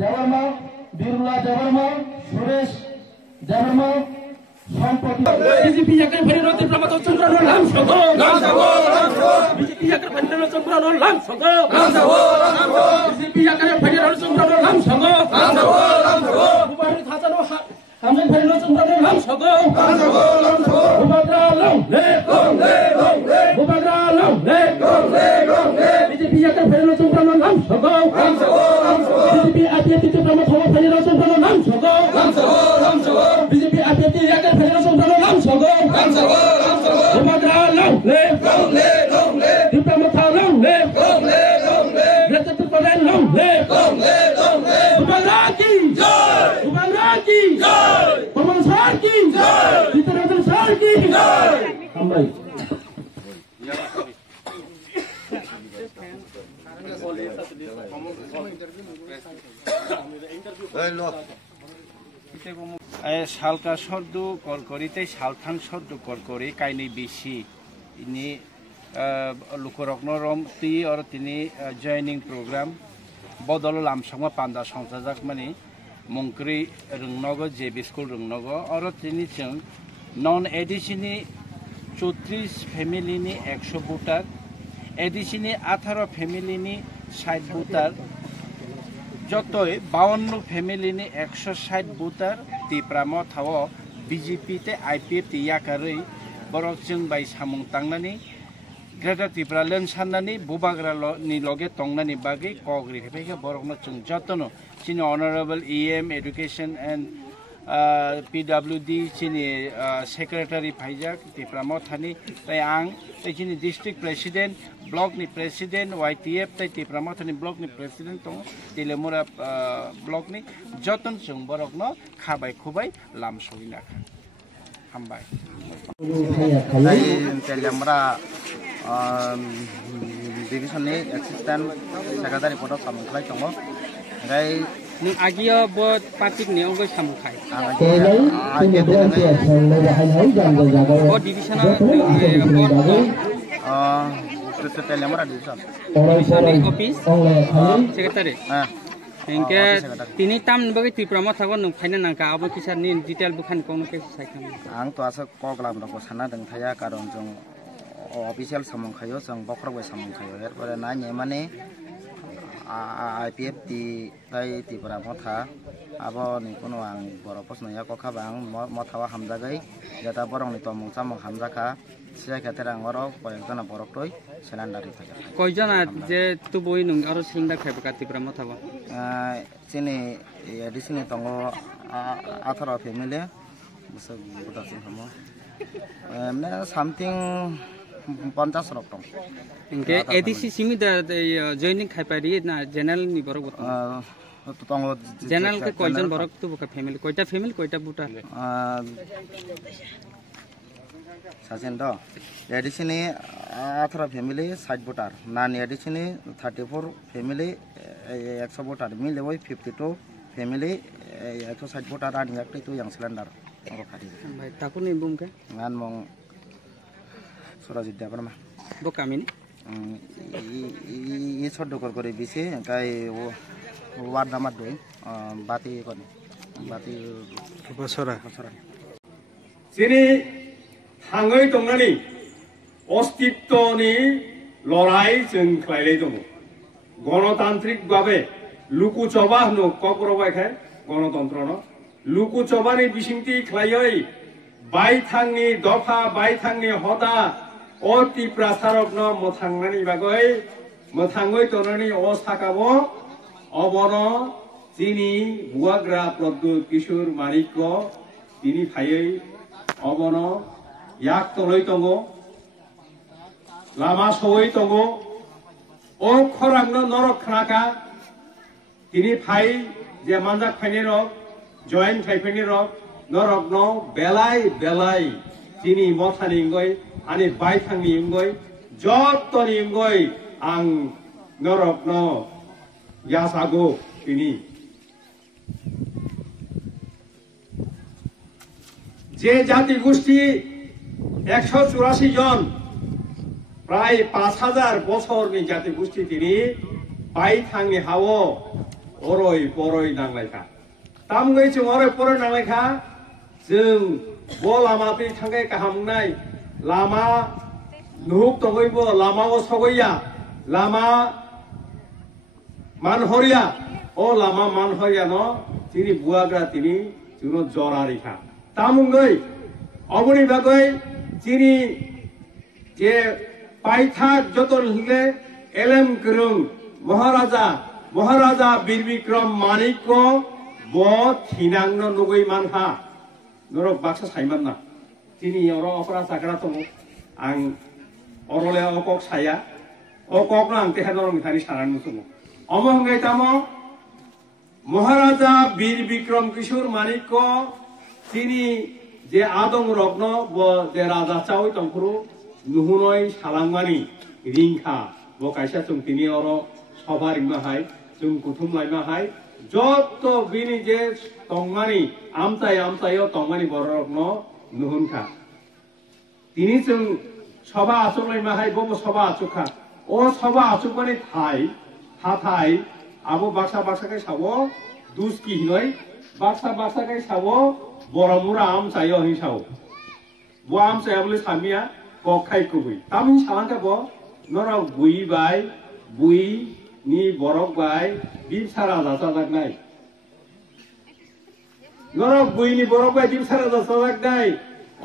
দেবর্মা, বিরুলা দেবর্মা, সুরেশ দেবর্মা, সম্পত্তি বিজেপি একের ভেরিরতে প্রমাদ চন্দ্র নাম সগো বিজেপি একের ভেরিরতে চন্দ্র নাম সগো বিজেপি একের ভেরিরতে চন্দ্র নাম সগো বুবারি থাজানো হামজে ভেরিরতে চন্দ্র নাম সগো বুবাদ্রা লং লে বুবাদ্রা লং লে বিজেপি একের ভেরিরতে চন্দ্র নাম সগো বিজেপি আপিয়াতি প্রমাদ সগো ভেরিরতে চন্দ্র নাম সগো বিজেপি আপিয়াতি একের ভেরিরতে চন্দ্র নাম সগো বুবাদ্রা লং লে ডিপ্লোমাথা লং লে নেতৃত্ব প্রদান লং লে বুবাদ্রা কি জয় বুবাদ্রা কি জয় প্রমাণ স্যার কি জয় জিতেন্দ্র স্যার কি জয় আমরাই সালকা শব্দ করকরিতে সালথান শব্দ করকরি কাইনি বেশি ইনি লুকরগ্ন রম তি আর তিনি জয়নিং প্রোগ্রাম বদল লামসামা পান্দা সংসাজাক মানে মংক্রি রংনগ যে স্কুল রংনগ আর তিনি जों নন এডিশনি 34 ফ্যামিলিনি 100 ভোটার এডিশনি 18 ফ্যামিলিনি 60 ভোটার যতই 52 ফ্যামিলিনি 160 ভোটার তিপ্রাম থাও বিজেপি তে আইপিএফ তে याकारै বরক जों बाय सामुं तांनानै ग्रेटर त्रिपुरा लोनसाननानै बुबाग्रा नि लगे तंनानै बागै कग्रि हेफायखौ बरकनो जों जतनो चिनि honourable EM education and PWD चिनि सेक्रेटारि फाइजाक त्रिपुरा थानि ताइ आं चिनि डिस्ट्रिक्ट प्रेसिडेंट ब्लॉक नि प्रेसिडेंट YTF ताइ त्रिपुरा थानि ब्लॉक नि प्रेसिडेंट दं तिलेमुरा ब्लॉक नि जतन जों बरकनो खाबाय खुबाय लाम सहिना हामबाय तेलेमुरा डिविजन नि असिस्टेंट सेक्रेटारि पद सामखलाय दङ ओमफ्राय नों आगिया बद पार्टिक नि अंगै सामखाय बद डिविजन तेलेमुरा डिविजन ऑफिस सेक्रेटारि इनके तिनि ताम बगे त्रिपुरा थागो नों फाइना नांका अब किसा नि डिटेल बुखान कोन के साइखाम आं तो आसा कगलाम रको साना दंथाया कारण जों ऑफिशियल सामखायो जों बखरबाय सामखायो एरपरे नानि माने IPF ति ताइ त्रिपुरा मथा आबो नि कोनो आं बर प्रश्नया कखाबा आं मथावा हामजागै जेता बरंनि तमु सामु हामजाखा सिया खातिर आं अरो कयजना बरकटय सिलिन्डारि फाय कयजना जे तु बय नों आरो सिलिन्डार खायबा त्रिपुरा मथावा चिनि एडिसिनि दंगो 18 फेमिलि बस बुटासिन हमो एमने सामथिं 50 रक दं इनके एडिसि सिमि द जॉइनिंग खायपारि ना जनरल नि बरक दंगो जनरल के कयजन बरक तु बका फेमिलि कयटा बुटा सासेन द एडिसिनि 18 फेमिलि 60 भोटार नान एडिसिनि 34 फेमिलि 100 भोटार मिले वय 52 फेमिलि 160 भोटार आनि एकटै तु yang सिलिन्डार अ खारि भाई ताकुनि बुमके गान मं सुराजित देबरमा बकामिनि इ सड्ड करकरि बिसे काई वार्ड नम्बर 2 बाति कनि बाति बसरा जेरै थाङै दंनानै अस्तित्वनि लड़ाई जों खालायलाय दङ गणतान्त्रिक भावे लुकुचबा होनो ककरबायखाय गणतन्त्रनो लुकुचबानि बिसिंथि खालायै बायथांनि दफा बायथांनि हदा अ त्रिपुरा सारकनो मोथांनानि बागै मोथाङै दंनानै अ साकाबो अबनो जिनि बुवाग्रा प्रद्युत किशोर मानिक्य तिनि फायै अबनो याक तलै दङ लामा सयै दङ अ खरांनो नरक खानाका तिनि फाय जे मानजाक फायनि रक जयेन फायफैनि रक नरकनो बेलाय बेलाय तिनि मथानि इंगै आनि बायथांनि इंगै जत्तनि इंगै आं नरकनो यासागो तिनि जे जाति गोष्ठी 184 जन प्राय 5000 বছরनि जाति गोष्ठी तिनि बायथांनि हावो अरय परय नांलायखा तामगै जों अरय परय नांलायखा जों ब लामाथै थांगाय गाहामनाय लामा नुहुक तगैबो लामाओ सगैया लामा मानहरिया ओ लामा मानहरिया न तिनी बुआग्रा तिनी जोंनो जरारिखा तामुंगै अबनि बागै तिनी जे पाइथाक जतन हिले एलेम गोरों महाराजा बीर विक्रम मानिक ब थिनांनो नुगै मानहा नरक बाक्सा साइमान ना तिनी अर अपरा जाग्रा दङ आं अरले अकक साया अकक आं तेहा नरक मिथानि सानानै दङ अमहंगै तामो महाराजा बीर विक्रम किशोर मानिक तिनी जे आदं रत्न ब जे राजा चावै तंखुरु नुहुनय सालांगानि रिंखा ब कायसा जों तिनी अर सभा रिंमाहाय जों कुथुम लायमाहाय जत बिनि जे तंगानि आमताय तंगानि बर रत्न नुहुनखा तिनी जों सभा आचुकलायमाहाय ब सभा आचुखा ओ सभा आचुकमानि थाय आबो बाक्सा सावो दुसकी हिनय बाक्सा सावो बरमुरा आमचायो हिसाव बो आमचायाबले सामिया कखाय कुबै तामिन सालांका बो नरा बुई बाय बुई नि बरक बाय बिसारा जाजागनाय नरा बुई नि बरक बाय बिसारा जाजागनाय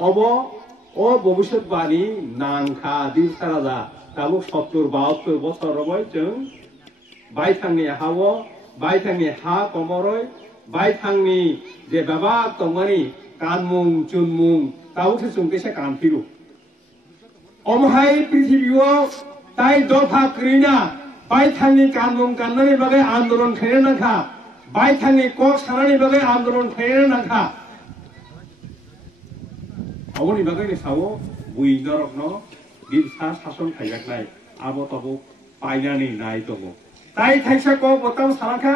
अबो ओ भबिष्यत बानी नांखा बिसारा जा ताबुक 70-72 बছर रबाय जों बायथांनि हावो बायथांनि हा कमरय बायथांनि जे बाबा तंगानि कानमुं चुनमुं ताबुकसे जों केसे कानफिरु अमहाय पृथिबीआव ताई दफा करिना बायथांनि कानमुं काननानि बागै आन्दोलन खायनो नाखा बायथांनि कक सानानि बागै आन्दोलन खायनो नाखा अबनि बागै सावो बुइ नरकनो बिरसा शासन खायगानाय आबो तबो पायनानि नाय दङ ताई थाइसा को बताव सालाखा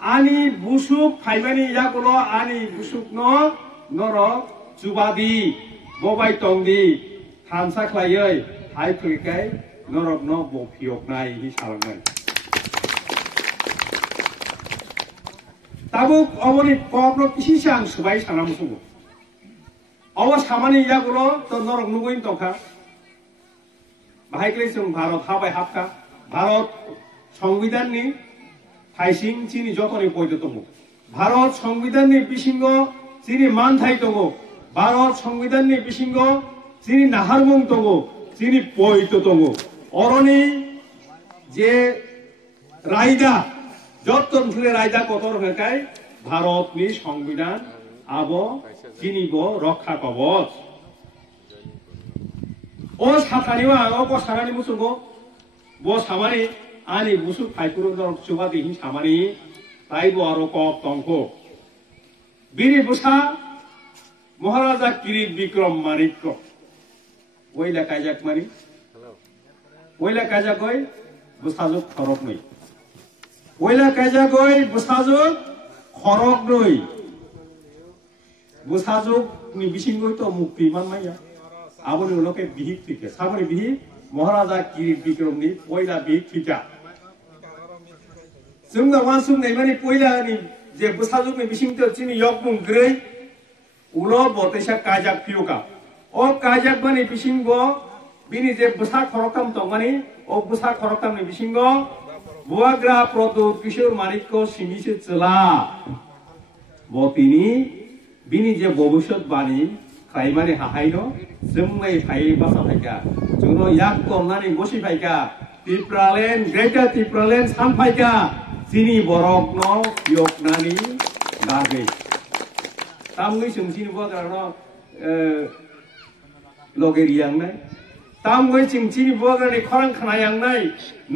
आनी बुसुक फाइबानि यागुलो आनी बुसुक नर जुबादी बबाय तंदी थानसा खलायै हाय फैखाय नरक न बफियकनाय हि सालांनाय ताबुक अबनि कपनो किसिसा आं सुबाय सानामुसुगो अव सामानि यागुलो त नरक नुगैन तंखा बाहायक्ले जों भारत हाबाय हाबखा भारत संविधाननि थाइसिं चिनि जतनि पयद दङ भारत संविधाननि बिसिंग चिनि मानथाय दङ भारत संविधाननि बिसिंग चिनि नाहारमुं दङ चिनि पयद दङ अरनि जे रायदा जतन फुले रायदा कतर होखाय भारतनि संविधान आबो चिनिबो रक्षा कवच ओ साथानिवा ओ सारानि मुसुगो बो सामानि आनी बुसुक फाइकुरु नरक जुबादी हि सामानि ताइबो आरो कक तंखो बिनि बुसा महाराजा किरीट विक्रम मानिक वैला कायजाक मानि वैला कायजाकय बुसाजुक खरक नै वैला कायजाकय बुसाजुक खरक नै बुसाजुक नि बिसिंगय तो मुक्ति मानमाया आबनि उलके बिहिक थिके सामनि बिहि महाराजा किरीट विक्रमनि पहिला बिहिक थिका जोंना वासुम नैमानि पहिलानि जे बुसाजुकनि बिसिंथ चिनि यकमुं ग्रै उलो बतेसा कायजाक फिउका ओ कायजाक मानि बिसिंग बिनि जे बुसा खरकताम तंगानि ओ बुसा खरकतामनि बिसिंग बुआग्रा प्रदुत किशोर मानिकको सिमिसे चला बतिनि बिनि जे भविष्यत बानी खायमानि हाहायनो जोंनै फाय बासा फायका जोंनो याक तंनानि गसि फायका तिप्रालेन ग्रेटर तिप्रालेन सान फायका चिनि बरकनो यकनानि बागै तामगै जोंसिनि बुआग्रानो लगेरियांनाय तामगै जोंसिनि बुआग्रानि खरां खानायांनाय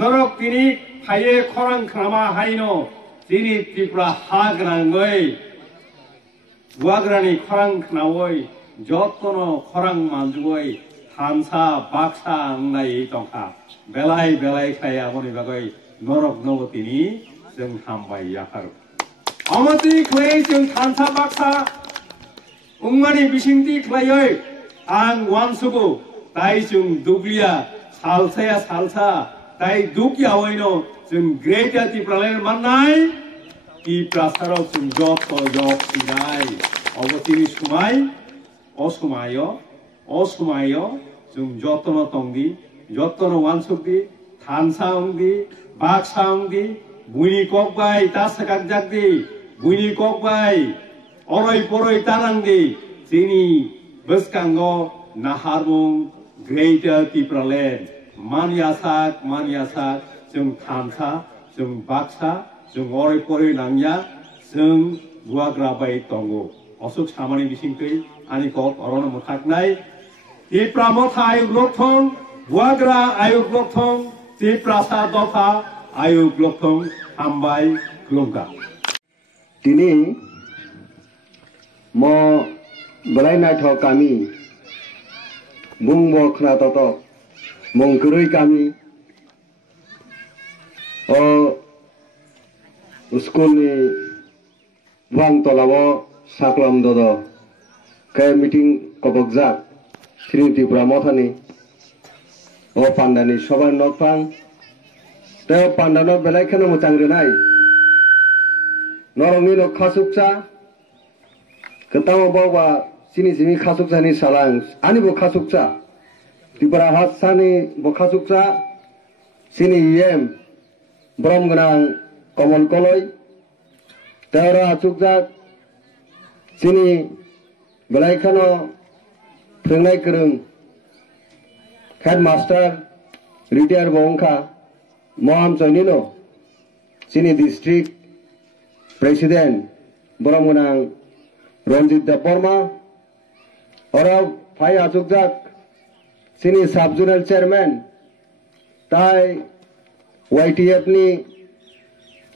नरक तिनि फाये खरां खामा हायनो चिनि तिप्रा हाग्रांगै बुआग्रानि खरां खानावै जतनो खरां मानजुगै थानसा बाक्सा आंनाय तंखा बेलाय बेलाय खाया बनि बागै नरक नवतिनि जों हामबाय याखार अमति खै जों थानसा बाक्सा उंमानि बिसिंति खलायै आं वानसुगु ताइ जों दुग्लिया सालसाया सालसा ताइ दुकियावैनो जों ग्रेटा तिप्रालेन माननाय 이 프라사로 중저토역 이나이 어버티니 수마이 어수마요 중저토노 동디 저토노 완숙디 탄사웅디 박사웅디 무니kok바이 다스각작디 무니kok바이 어로이 따랑디 지니 버스강고 나하봉 Greater Tipraland 만야삭 중 탄사 중 박사 중 어로이 낭야 중 부아그라바이 동고 어숙 사마니 미싱크이 아니고 어로는 못학나이 티프라모타 아육 록통 부아그라 아육 록통 티프라사 도파 아육 록통 함바이 글롱가 Tini mo belai naik kami mung mo kena toto mung kerui kami school ni wang tolawo saklam dodo ke meeting kobokjak Trinity Pramothani pandani sobar nokpang teo pandano belai kena mutang renai Norongni no khasukcha ketamo bawa sini khasukcha ni salang ani bo khasukcha tibara hasani bo khasukcha sini yem bromgnang komon koloi tera achukja sini belaikano prengnai kereng headmaster retire bongkha moham choinino sini district President Boromgunang Ranjit Deborma Ora Phai Achukjak Sini Sub-Zonal Chairman Tai YTF ni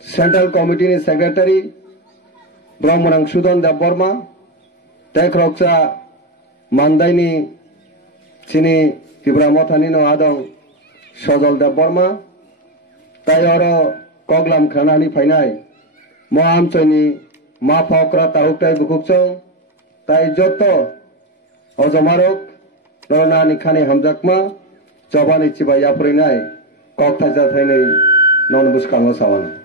Central Committee ni Secretary Boromgunang Sudan Deborma Tai Kroksa Mandai ni Sini Tipramothani no Adong Sojol Deborma Tai Oro Koglam Khanani Phainai Moham choni ma phokra tahuktai bukukchong tai joto ojomarok dorona ni khani hamjakma jobani chiba yaprinai kokta jathainai non buskango sawan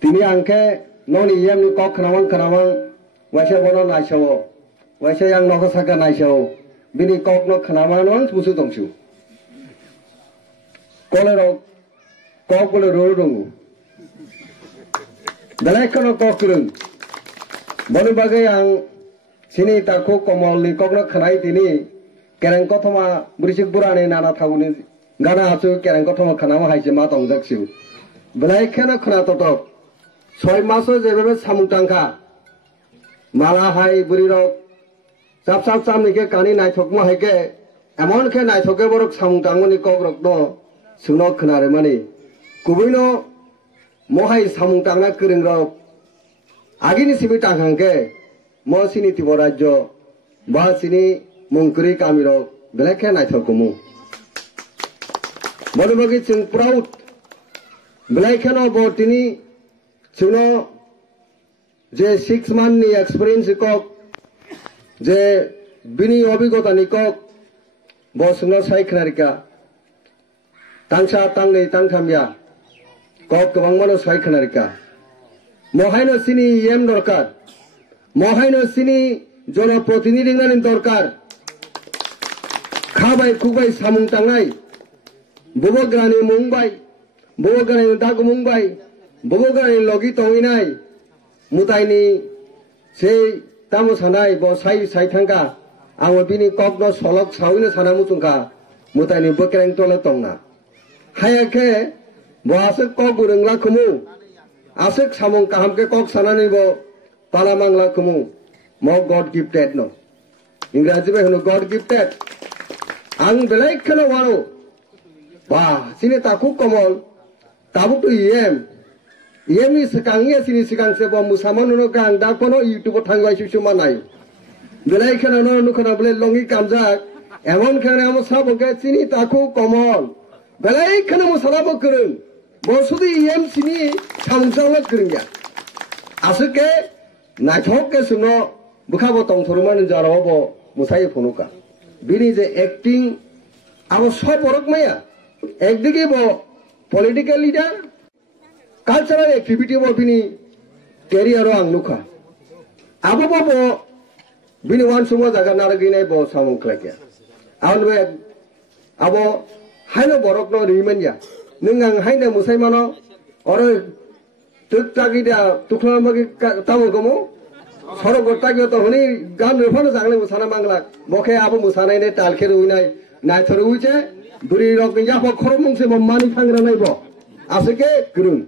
tini angke noni yemni kok khanawang waisa bono naisawo waisa yang noko saka naisawo bini kok no khanawang non busu tongsu kolero kok bole ro dongu Dalai kono kokrung, bonu bagai yang sini takut komol ni kokno khanai tini kereng kothoma berisik burane nana thaguni gana asu kereng kothoma khanama haise ma tongjak siu. Dalai khana khana toto 6 maso jebebe samung tangka mala hai burirok sap samni ke kani nai thokma haike emon ke nai thoke borok samung tangoni kokrok no suno khanare mani kubino Mohai samung tangna kering rok agini sibi tanghangke mo sini tibo rajyo ba sini mungkuri kami rok belakhe nai thokumu bonu bagi chung proud belakhe no bo tini chuno je 6 month ni experience kok je bini obhigota ni kok bo suno sai khnarika tangsa tangnei tangthamya kok kebang mano sai khanarika mohaino sini yem dorkar mohaino sini jono protinidhi ngani dorkar khabai khukbai samung tangai bobograni mumbai bobograni dagu mumbai bobograni logi tonginai mutaini sei tamo sanai bo sai thangka amo bini kokno solok sawino sanamu tungka mutaini bokreng tole tongna hayake bo asik kok gurungla kumu asik samung kahamke kok sanani bo palamangla kumu mo God gifted no Ingraji be hono God gifted ang belai khano waro ba sini taku komol tabu tu yem ni sekangnya sini sekang se bo musamano no kang da kono YouTube thangwai susu manai belai khano no nu khana bele longi kamjak emon khane amo saboke sini taku komol belai khano mo salabo kurung Bosudi yem sini samungsalak kerengya. Asuke naithok ke suno bukhabo tongthorman jarawo bo musai phonuka. Bini je acting abo sob borok maya. Ekdike bo political leader cultural activity bo bini career ang nuka abo bo bini wan sumo jaga naragine bo samung klekya aun abo haino borok no rimanya nungang haino musaimano oro tukagi da tuklan bagi tamu kamu sorok gortagi to honi gan refano jangle musana mangla mokhe abo musana ne talkhe ruinai nai thor uiche buri rok ya bo khoromung se mani thangra nai bo asike grun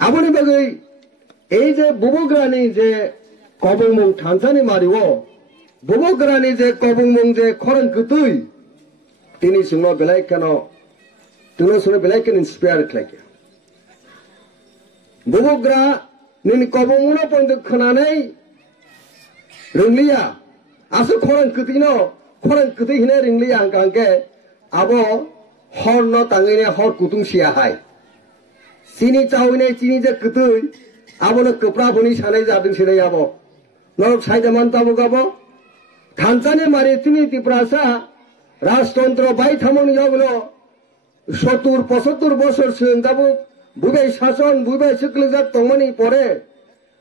aboni bagi ei je bubograni je kobongmung thansani mariwo bubograni je kobongmung je khoran kutui tini sungno belai kano tuno sungno belai kan inspire klekya bubugra nin kobongmuno pondu khananai ringliya asu khoran kuti hine ringliya angkangke abo hor no tangine hor kutung sia hai sini chawine chini je kutui abo no kopra boni sanai jadung sinai abo norok saidaman tabo gabo thansani mari tini tiprasa রাজতন্ত্র by থামন যাবলো 70-75 বছর সিংগাবু বুবাই শাসন বুবাই শিকলিজাত তংমানি পরে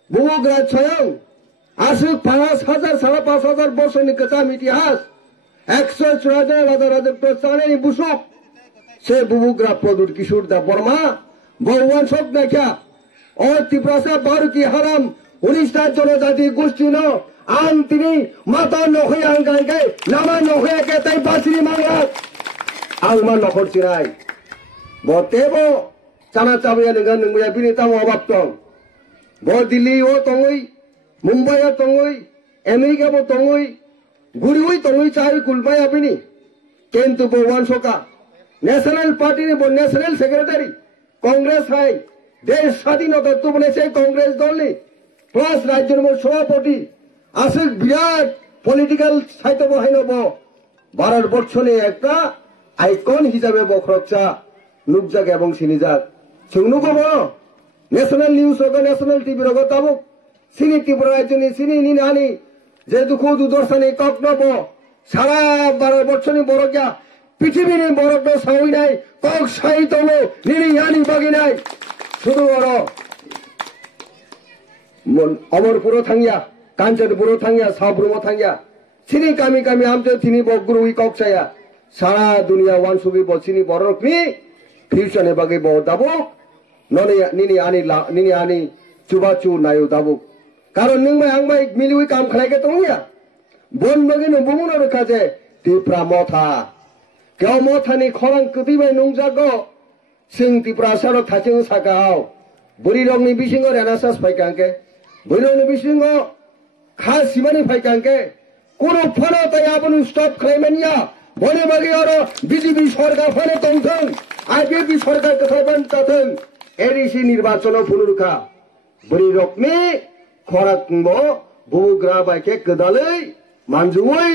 বুবুগ্রা ছয়ং আসু 5000 5,500 বছরনি কাম ইতিহাস 100 রাজা প্রস্তানে বুসক সে বুবুগ্রা প্রদুর কিশোর দা বর্মা বহুয়ান সব দেখা ও তিপ্রাসা বারুকি হারাম 19টা জনজাতি গোষ্ঠী ন ang tini mata nohoi ang gangke nama nohoi ke tai basri mangat ang man nohor sinai bo tebo chana chabya dengan nungya bini tamo obab tong bo Delhi o tongoi Mumbai o tongoi America bo tongoi gurioi tongoi chai kulmaya bini kentu bo wan soka national party ni bo national secretary congress hai desh স্বাধীনতা তো বলেছে কংগ্রেস দল নি plus রাজ্যের সভাপতি আসল বিরাট political সাহিত্য বহাইনব 12 বছরে একটা আইকন হিসাবে বখরকচা নুকজাক এবং সিনিজাক ছংনুকব ন্যাশনাল নিউজ ও ন্যাশনাল টিভি রগ তাবুক সিনি ত্রিপুরা রাজ্যনি সিনি নিনানি যে দুঃখ দুর্দশানি ককনব সারা 12 বছরনি বড়গা পৃথিবীনি বড়গ সাউই নাই কক সাহিত্যব নিনি ইয়ানি বাগি নাই শুধু বড় অমরপুর থাঙ্গিয়া কাঞ্চনপুর থাঙ্গিয়া সাবরুম থাঙ্গিয়া সিনি কামি কামি আমতে তিনি বগুরু ককসায়া সারা দুনিয়া ওয়ান সুগি বসিনি বড়রকনি ফিউশনে বাগে ব দাবো ননি নিনি আনি চুবাচু নায়ু দাবো কারণ নংবাই আংবাই মিলিউই কাম খালাইকে তংয়া বন বগে নবুমন রখাজে তিপ্রা মথা কেও মথানি খরাং কতিবাই নংজাগো সিং তিপ্রা সার থাচিং সাকাও বুড়ি রংনি বিসিঙ্গ রেনাসাস ফাইকাঙ্কে বুড়ি রংনি বিসিঙ্গ খাস সিমানি ফাইকাঙ্কে কোন ফলো তাই আপনি স্টপ খাইমানিয়া বনে বাগে আর বিজেপি সরকার ফলে তংথং আইপিপি সরকার কথা বানতাথং এডিসি নির্বাচন ফুলুরখা বুড়ি রকনি খরাকব বুবুগ্রা বাইকে গদালাই মানজুই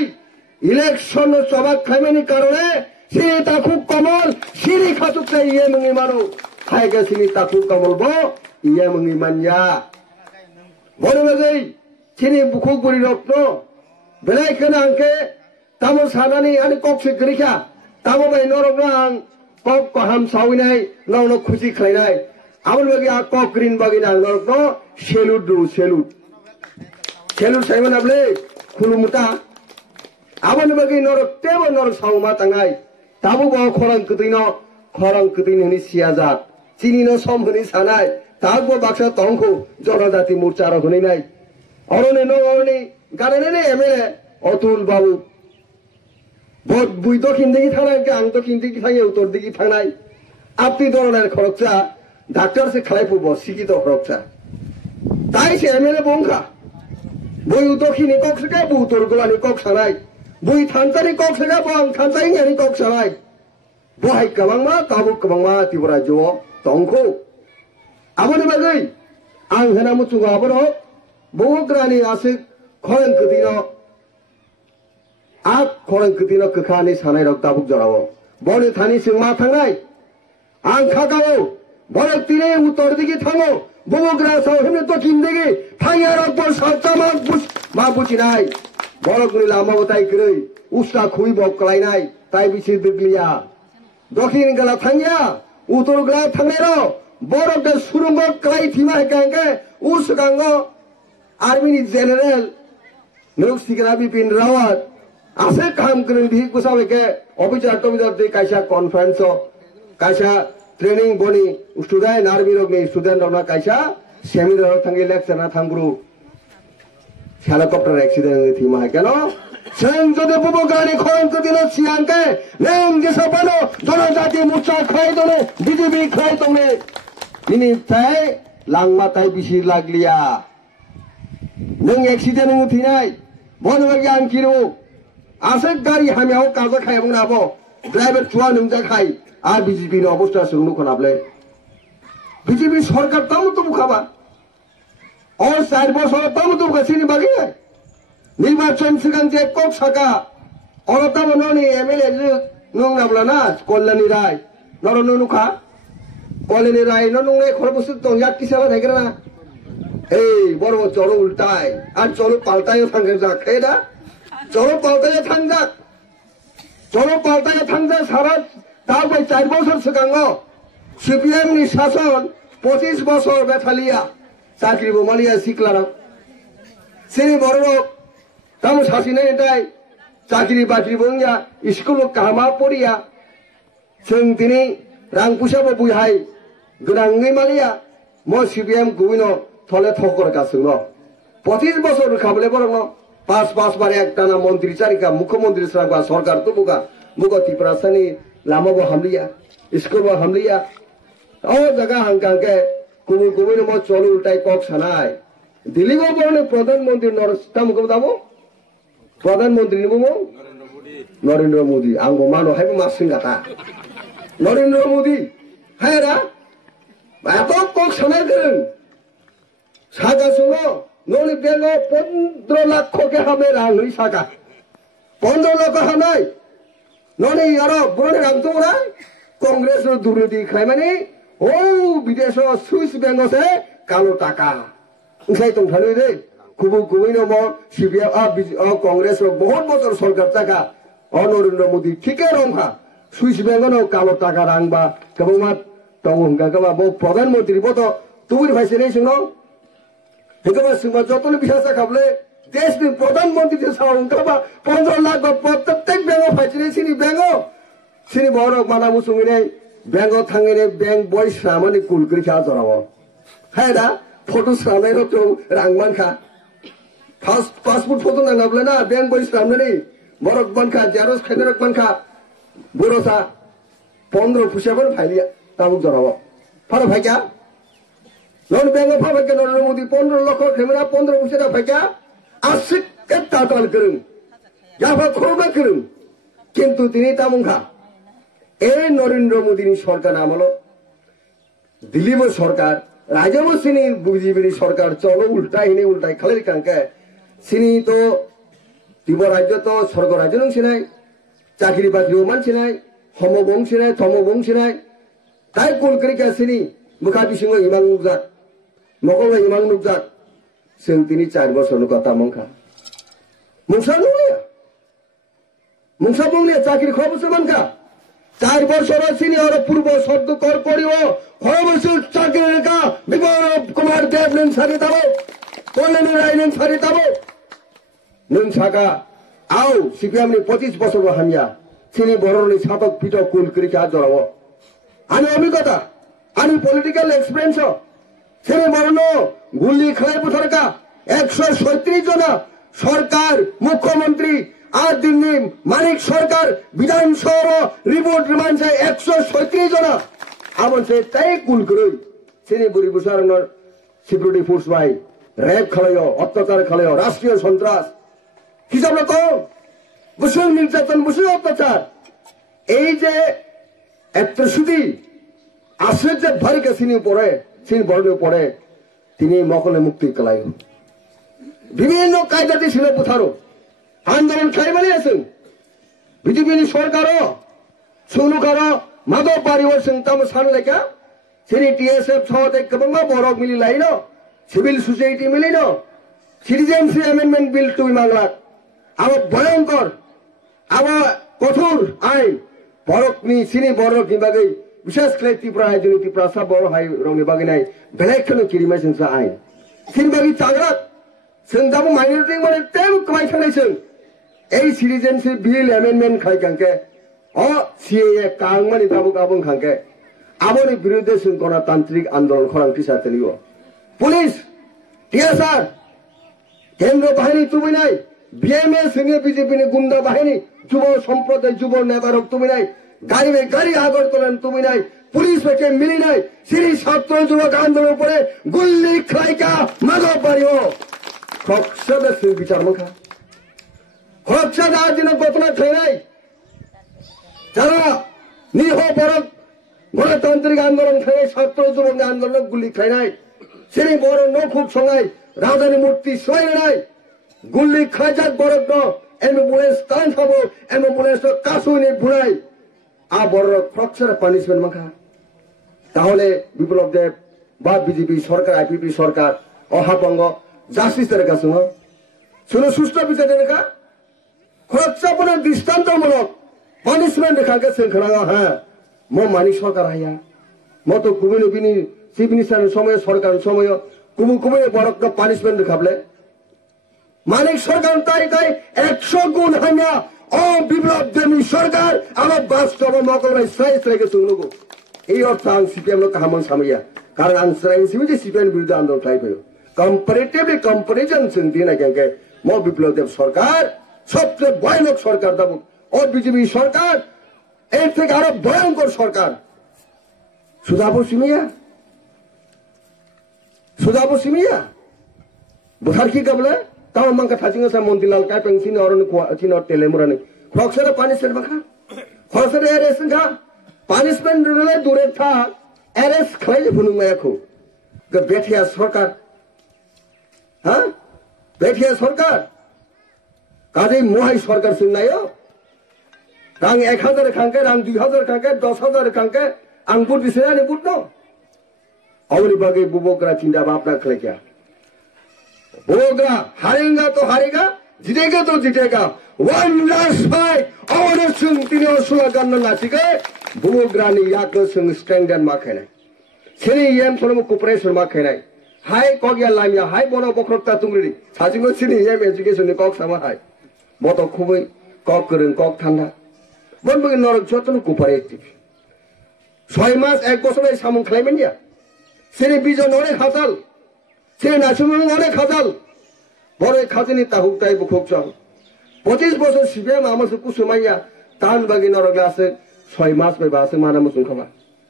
ইলেকশন সভা খাইমানি কারণে সে তাকু কমল সিরি খাতুক চাই ইয়ে মঙ্গি মানো খাইগে সিনি তাকু কমল ব ইয়ে মঙ্গি মানিয়া বনে বাগে সিনি বুকুক বুড়ি রত্ন বেলাই কেন আংকে তামো সানানি আনি ককসে গরিখা তামো বাই নরগ্রা আং কক কহাম সাউইনাই নন খুশি খাইনাই আমল বাগে আ কক গ্রিন বাগে না নরগ্ন সেলুট দু সেলুট সাইমান আবলে খুলুমুতা আমল বাগে নরক তেব নরক সাউমা তাঙ্গাই তাবো ব খরাং কতিন হনি সিয়াজাত চিনি ন সম হনি সানাই তাগবো বাক্সা তংখো জনজাতি মোর্চা আর হনি নাই অরনে ন অরনে গানে এমএলএ অতুল বাবু বুই দক্ষিণ দিকে থানায় আং দক্ষিণ দিকে থাকি উত্তর দিকে থানায় আপনি ধরনের খরচা ডাক্তার সে খালাই পড়ব শিক্ষিত খরচা তাই সে এমএলএ বংখা বই দক্ষিণে কক শেখায় বউ উত্তর গোলানি কক সানাই বই থানচানি কক শেখায় বং থানচানি আনি কক সানাই বহাই কবাংমা কাবু কবাংমা ত্রিপুরা রাজ্য তংখো আবনি বাগৈ আং হেনা মুচুগা আবর বউগ্রানি আসে খরেন কতিন আক খরেন কতিন কখানি সানাই রক দাবুক জরাও বনে থানি সিংমা থাंनाय আং খাগাও বলে তিনে উত্তর দিকে থামো বউগ্রা সাও হেমনে দক্ষিণ দিকে থাইয়া রক বল সালতা মা বুঝি নাই বড়গুনি লামা তাই কই উস্তা খুই বকলাই নাই তাই বিসি দিগলিয়া দক্ষিণ গলা থাইয়া উত্তর গলা থাंनाय র borok de surungo klai thima hekangke usukango army ni general nuk sikra bipin rawat ase kam kren di kusawe ke officer de kaisa conference kaisa training boni student army rok ni student rok na kaisa seminar thangi lecture na thangbru helicopter accident thima keno sen jodi bubu gani khon ko dino siangke neng jesa bano jonajati mucha khai done BJP khai tone ini tai langma tai bisir laglia neng accident ngu thinai bon yang kiro asek gari hamiao kaza khai bung nabo driver chua nungja khai আর বিজেপির অবস্থা শুরু করাবলে BJP সরকার তাও তো মুখাবা আর 4 বছর তাও তো গাছিনি বাকি নির্বাচন সিগাং যে কক সাকা অরতা মননি এমএলএ নং নাবলা না কল্যাণী রায় নরনুনুখা কল্যাণী রায় ননুনে খরবসু তো ইয়াক কিসালা থাকরে না এই বড় চলো উল্টায় আর চলো পাল্টায়ও থাঙ্গে যাক এডা চলো পাল্টায় থাঙ্গা চলো পাল্টায় থাঙ্গা সারা তারপরে 4 বছর সিগাঙ্গ সিপিএম নি শাসন 25 বছর বেথালিয়া চাকরি বোমালিয়া শিখলারা সেই বড় তাম শাসিনে এটাই চাকরি বাকরি বঙ্গিয়া স্কুল কামা পড়িয়া जों दिनै रां फैसाबो बुहाय गोनाङै मालिया म सिपिएम गुबिनो थले थकर गासिनो 25 বছর খাবলে বরং 5 বারে একটানা মন্ত্রী চারিকা মুখ্যমন্ত্রী সারা সরকার তো বুকা বুকা ত্রিপুরাসানি লামাबो हामलिया स्कुलबो हामलिया ओ जगह हांकांके गुबुन म चलो उल्टाय कक सानाय दिल्लीबो बरने प्रधानमंत्री नरसिंह दाबो प्रधानमंत्री निबो नरेंद्र मोदी आंगो मानो हायबो मासिंगाता नरेंद्र मोदी हायरा बातो कक सानाय गोरों सागा सुनो नोनि बेंगो 15 लाख के हमें रांगै सागा 15 लाख हानाय नोनि यारो बुरने रांतोरा कांग्रेस दुर्नीति खायमानि ओ विदेश स्विस बैंक से कालो टाका उसाय तुम थाने दे गुबुन म सीपीएम कांग्रेस बहुत बছর सरकार टाका नरेंद्र मोदी ठीके रंखा स्विस बैंक न कालो टाका रांबा गबमा तंगा गबा बो प्रधानमंत्री बो तो तुबिर भाइसे नै सुनो हेकबा सिंबा जतले बिसासा खाबले देश में प्रधानमंत्री के साउंड गबा 15 लाख प्रत्येक बैंक फाइसिने सिनी बैंक सिनी बरक माना मुसुंगिने बैंक थांगिने बैंक बॉयस सामानि कुलकरि खा जराव हायदा फोटो सामने तो रांगमान खा फास्ट पासपोर्ट फोटो नांगाबले ना बैंक बॉयस सामने बरक बनखा जेरक्स खैदरक बनखा बरोसा 15 फुसाबर फाइलिया ताबु जराव फार भाइका नन बैंक फाबे के नरेंद्र मोदी 15 लाख खेमरा 15 फुसा भाइका आसिक के टाटाल करं याफा खोबा करं किंतु दिनै तामुखा ए नरेंद्र मोदी सरकार আমলো दिल्लीबो सरकार राज्यबो सिनी बीजेपी सरकार चलो उल्टाइने उल्टाइ खाली कांके सिनी तो दिब राज्य तो स्वर्ग राज्य नों सिनाय चाकरी बाकरी मान सिनाय हमबं सिनाय थमबं सिनाय ताइ कुलकरि का सिनी मुखा बिसिङो इमां नुजाक मकल इमां नुजाक जों दिनै 4 বছর কথা मंखा मुंसा नुलिया मुंसा बुंलिया चाकरी खबसो मानका 4 বছর सिनी और पूर्व शब्द कर करियो खबसो चाकरी का विमान कुमार देव नों सारि दाबो कल्याणी राय नों सारि दाबो नों सागा आओ सीपीएम नि 25 বছর हामिया सिनी बरनि सातक पिटक कुलकरि का जराव आनि अभिज्ञता आनि पॉलिटिकल एक्सपीरियंस सिनी बरनो गुली खलाई बुथरका 137 जना सरकार मुख्यमंत्री आज दिल्ली मानिक सरकार विधानसभा रिपोर्ट रिमांड 137 जना आमन से तय कुल करै सिनी बुरी बुसारन सिक्युरिटी फोर्स भाई रेप खलायो अत्याचार खलायो राष्ट्रीय सन्त्रास हिसाब लको बुसुं निर्यातन बुसुं अत्याचार এই যে এত্রসুদি আসলে যে ভারী কাছিনি পড়ে সিন বড় পড়ে তিনি মকলে মুক্তি কলায় বিভিন্ন কায়দাতে ছিল পুথারো আন্দোলন খাইবানি আছেন বিজেপি সরকারও সুনুকারো মাদক পারিবর্ষণ তাম সানলেকা সিনি টিএসএফ সহতে গোबां বরক মিলি লাইনো সিভিল সোসাইটি মিলিনো সিটিজেনশিপ অ্যামেন্ডমেন্ট বিল 2 মাংলা আব ভয়ঙ্কর আব কঠোর আইন বরকনি সিনি বরক বিভাগে বিশেষ করে ত্রিপুরা রাজ্যনি ত্রিপুরা সা বড় হাই রংনি বাগিনাই বেলেকখনো কিরিমাই जोंसो आइन सिनबागि ताग्रा जों दाबो माइनरिटी माने तेम कमाय थानाय जों এই সিটিজেনশিপ বিল অ্যামেন্ডমেন্ট খাইखांके अ सीए कांगमानि दाबो गाबों खांके आबोनि बिरुद्धे जों गणतान्त्रिक आन्दोलन खरांथि साथनियो पुलिस टीएसआर केंद्र बाहिनी तुमिनाय बीएमएस जोंनि बीजेपीनि गुंडा बाहिनी যুব সম্প্রদায় যুব নেতারক তুমিনাই গাড়ি মে গাড়ি আগর তোলেন তুমিনাই পুলিশ থেকে মিলিনাই সিরি ছাত্র যুবক আন্দোলন পরে গুল্লি খাইকা মাদক বাড়িও খকসাদা সিং বিচার মুখা খকসাদা দিন ঘটনা খাইনাই যারা নিহ বরক গণতান্ত্রিক আন্দোলন খাই ছাত্র যুবক আন্দোলন গুলি খাইনাই সিরি বড় নখুব সঙ্গাই রাজধানী মূর্তি সয় নাই গুল্লি খাইজাক বরক ন एम्बुलेंस तान थाबो एम्बुलेंस कासुनि बुनाय आ बर फ्रक्चर पानिशमेंट माखा ताहले विप्लव देव बा बीजेपी सरकार आईपीपी सरकार अहाबंग जास्टिस तेरेका सुनो सुनो सुष्ठु বিচার तेरेका फ्रक्चर बने दृष्टान्तमूलक पानिशमेंट देखाके सेंखनागा हां म मानि सरकार हाया म तो कुमिनि बिनि चिफ मिनिस्टर समय सरकार समय कुमु कुमु बरक पानिशमेंट देखाबले मानिक सरकार ताई 100 गुण हान्या ओ विप्लव देवी सरकार अब वास्तव मकलबाय साइज रेगे सुंगनुगो এই অর্থ আং সিপিএম লোক কাহামন সামিয়া কারণ আং সরাই সিমিজি সিপিএম বিরুদ্ধে আন্দোলন খাইফেলো কম্পারেটিভলি কম্পারিজন जों দিনা কেনকে ম বিপ্লব দেব সরকার সবচেয়ে ভয়ানক সরকার দাবো ও বিজেপি সরকার এর থেকে আরো ভয়ঙ্কর সরকার সুদাবো সিমিয়া বুঝার কি কাবলে ताव मंका थाजिंग सा मोन्दिलाल काय पेंसिन औरन चिन और टेलेमुराने खरसर पानिशमेंट मखा खरसर एरेस्ट का पानिशमेंट रले दूरे था एरेस्ट खले बुनु मायाखौ ग बेठिया सरकार हां बेठिया सरकार काजे मोहाय सरकार सुननायो रां 1000 खांके रां 2000 खांके 10000 खांके आं बुद दिसेनानि बुद न अवनि बागे बुबोकरा चिन्ता बापना खले क्या होगा हारेगा तो हारेगा जीतेगा तो जीतेगा वन लास्ट फाइट और सुन तीनों स्लोगन नाचिके बुग्रानी याको सुन स्ट्रेंथन माखेनाय सिनी एम सोनो कोऑपरेशन माखेनाय हाय कगिया लामिया हाय बनो बखरता तुंगरि साजिमो सिनी एम एजुकेशन नि कक सामा हाय मतो खुबै कक गोरों कक थान्दा बनबो नरक जतन कोऑपरेटिव 6 मास 1 बছরে सामु खालायमेनिया सिनी बिजन अनेक हाताल से नाचुमन अनेक हाजाल बड़े खाजनी ताहुक ताई बुखोकचां 25 বছর সিপিএম আমাসে কুসুমাইয়া तान बागी नरग्लासे 6 मास में बासे माना मुसुं खमा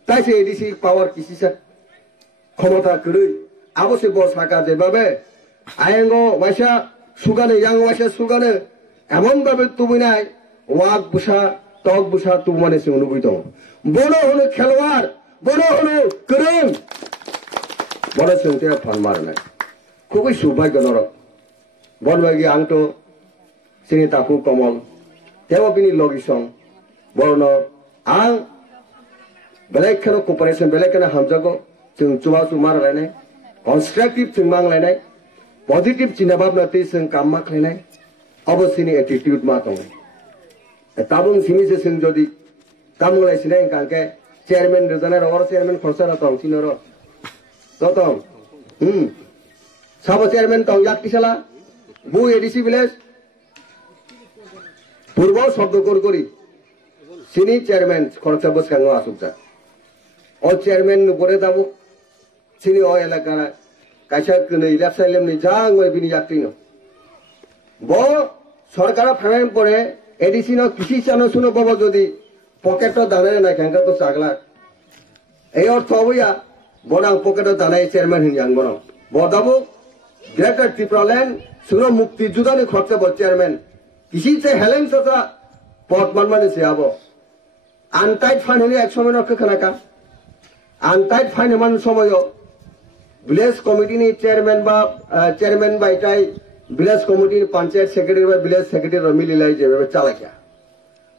ताइसे एडिसि पावर किसिसा क्षमता गरै आबसे बसाका जेबाबे आयंगो वाइसा सुगाने यांग वाइसा सुगाने एमन बाबे तुमिनाय वाक बुसा तक बुसा तुमाने सिं नुबुइ दं बनो हनो खेलवार बनो हनो गोरों बड़ा सोंते फन मारनाय खुबै सुभाग्य नरक बनबागी आंतो सिनि ताकु कमल तेव बिनि लगिसं बरन आं बेलेकखनो कोऑपरेशन बेलेकखनो हामजागो जों चुवाचु मारलायनाय कन्स्ट्राक्टिव जों मांगलायनाय पजिटिव चिन्ता भाबनाथै जों काम माखलायनाय अबसिनि एटिट्युड मा दं ताबुं सिमिसे जों जदि कामलायसिनाय कांके चेयरमैन रजानाय और चेयरमैन खरसाना दं सिनर ततम साबो चेयरमैन तंग याक्तिसाला बु एडिसि विलेज पूर्व शब्द करी सिनी चेयरमैन खरचा बसखांग आसुकजा अ चेयरमैन नुबरे दाबो सिनी अ एलाका काइसा कनै लेफ्ट साइड लेमनि जांग बिनि याक्तिनो ब सरकार फाइनाइन परे एडिसि न किसि चानो सुनो बाबा जदि पकेट दानाय ना खांगा तो सागला ए अर्थ हबया बना पकेट दानाय चेयरमैन हियां बना बदाबो ग्रेटर त्रिपुरालैंड सुनो मुक्ति जुदानि खरचा ब चेयरमैन किसी से हेलें तथा पद मनमाने से आबो आनटाइट फाइन हले 100 मिनट खनाका आनटाइट फाइन मान समय विलेज कमिटी नि चेयरमैन बाइटाई विलेज कमिटी पंचायत सेक्रेटरी बा विलेज सेक्रेटरी मिलिलाई जेबे चालाकिया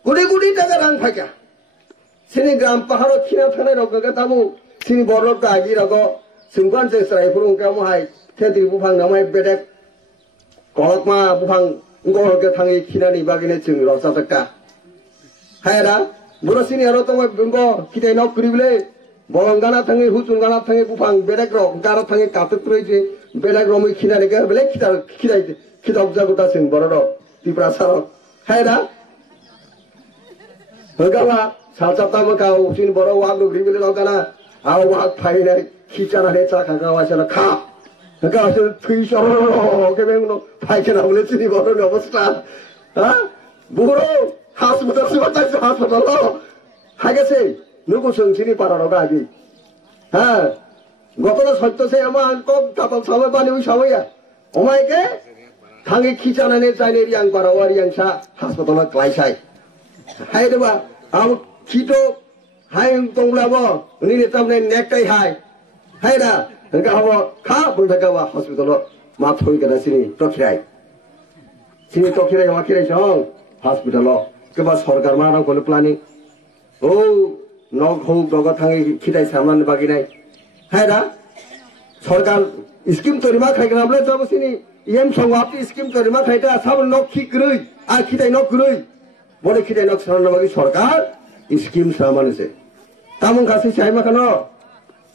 गुडी गुडी टाका रां फाका सिनि ग्राम पहाड़ खिना थानाय रगगा ताबु सिनि बरलक आगि रगो सिंगवान से सरायफुरुं का महाय थेद्रि बुफां नामाय बेदक कलकमा बुफां गहरके थाङै खिनानि बागिने जों रसातका हायरा buro sini aro to bimbo kita nok kribile bolong gana thangi husun gana thangi bufang bedak ro gana thangi katut roije bedak ro moi khina nega bele kita obja gota sing boro ro tipra saro haida gawa salsa tama ka usin boro wa lo kribile lo gana aw wa phai nai khichana ne cha kha gawa sala kha gawa se thui soro ke bengno phai kana bole sini boro ni obostha ha buro hospital hospital হাগেছে নুকু সংসিনি পারানো গাগি হ্যাঁ গতনা সত্যসে আমার কম couple সময় পানি ওই সময়য়া ওমাইকে থাঙ্গে খিচানানে চাইলে রিয়াং পারাও রিয়াং সা হাসপাতাল ক্লাইসাই high দেবা আম খিটো high তংলাবো উনি নেতামনে নেকটাই হাই হাই না গাবো খা বলতে গাবা হসপিটাল মা থই গেনা সিনি টখিরাই মাখিরাই সং হসপিটাল কেবা সরকার মারা গলে প্ল্যানিং ও নগ হোক নগদ থাঙে খিটাই সামান বাকি নাই হ্যাঁ না সরকার স্কিম তৈরি মা খাইগা বলে যাব সিনি ইএম সঙ্গ আপনি স্কিম তৈরি মা খাইটা সাব নগ খিগ্রই আর খিটাই নগ গ্রই বলে খিটাই নগ সামান বাকি সরকার স্কিম সামানেছে তামুন কাছে চাইমা কেন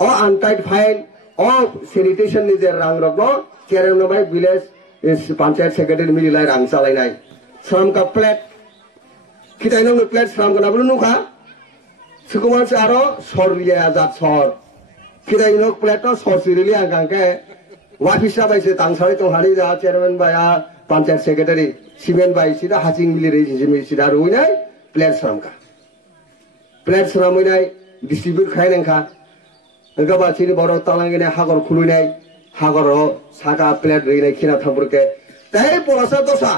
অ আনটাইট ফাইন অ স্যানিটেশন নিজের রাং রগ্ন চেয়ারের নবাই ভিলেজ পঞ্চায়েত সেক্রেটারি মিলিলাই রাং চালাইনাই শ্রম কা প্লেট খিটাই নগ প্লেট শ্রম গনা বলে নুখা সুকুমার আরো সরিয়া জাত সর খিদাই নক প্লেট সর সিরিলি আঙ্কাঙ্কে ওয়াফিসা বাইছে তাংসারি তংহারি যা চেয়ারম্যান বাইয়া পঞ্চায়েত সেক্রেটারি সিমেন্ট বাই সিদা হাসিং মিলি রে জিমি সিদা রুইনাই প্লেট শ্রমকা প্লেট শ্রমইনাই ডিস্ট্রিবিউট খাইনাংখা গবা সিনি বড় তালাঙ্গিনে হাগর খুলুইনাই হাগর সাকা প্লেট রইনাই খিনা থামপুরকে তাই পড়াশা দশা